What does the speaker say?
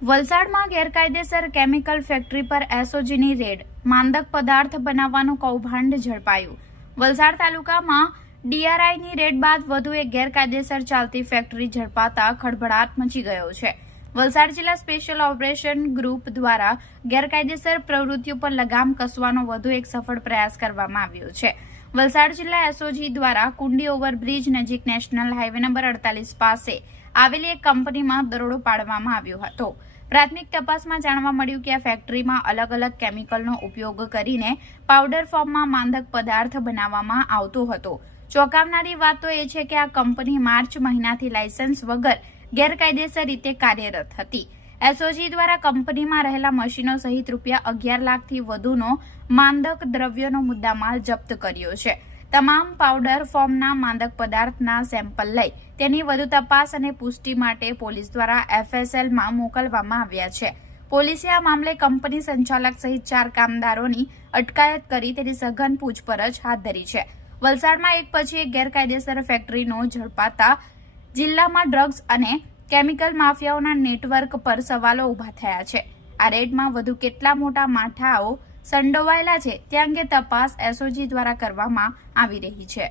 વલસાડમાં ગેરકાયદેસર chemical factory પર એસઓજીની રેડ, માંદક પદાર્થ બનાવવાનું કૌભાંડ ઝડપાયું। વલસાડ તાલુકામાં ડીઆરઆઈની રેડ બાદ વધુ એક ગેરકાયદેસર ચાલતી ફેક્ટરી ઝડપાતા ખળભળાટ મચી ગયો છે। વલસાડ જિલ્લા સ્પેશિયલ ઓપરેશન ગ્રુપ દ્વારા ગેરકાયદેસર પ્રવૃત્તિઓ પર લગામ કસવાનો વધુ એક સફળ પ્રયાસ કરવામાં આવ્યો છે। વલસાડ જિલ્લા એસઓજી દ્વારા કુંડી ઓવરબ્રિજ નજીક નેશનલ હાઈવે નંબર 48 પાસે આવેલી એક કંપનીમાં દરોડો પાડવામાં આવ્યો હતો। પ્રાથમિક તપાસમાં જાણવા મળ્યું કે આ ફેક્ટરીમાં અલગ અલગ કેમિકલનો ઉપયોગ કરીને પાવડર ફોર્મમાં માંદક પદાર્થ બનાવવામાં આવતો હતો। ચોંકાવનારી વાત તો એ છે કે આ કંપની માર્ચ મહિનાથી લાયસન્સ વગર ગેરકાયદેસર રીતે કાર્યરત હતી। એસઓજી દ્વારા કંપનીમાં રહેલા મશીનો સહિત ₹11 લાખથી વધુનો માંદક દ્રવ્યનો મુદ્દામાલ જપ્ત કર્યો છે। તમામ પાવડર ફોર્મના માંદક પદાર્થના સેમ્પલ લઈ તેની વધુ તપાસ અને પુષ્ટિ માટે પોલીસ દ્વારા એફએસએલમાં મોકલવામાં આવ્યા છે। પોલીસે આ મામલે કંપની સંચાલક સહિત 4 કામદારોની અટકાયત કરી તેની સઘન પૂછપરછ હાથ ધરી છે। વલસાડમાં એક પછી એક ગેરકાયદેસર ફેક્ટરીનો ઝડપાતા જિલ્લામાં ડ્રગ્સ અને કેમિકલ માફિયાઓના નેટવર્ક પર સવાલો ઉભા થયા છે। આ રેડમાં વધુ કેટલા મોટા માથાઓ સંડોવાયેલા છે તે અંગે તપાસ એસઓજી દ્વારા કરવામાં આવી રહી છે।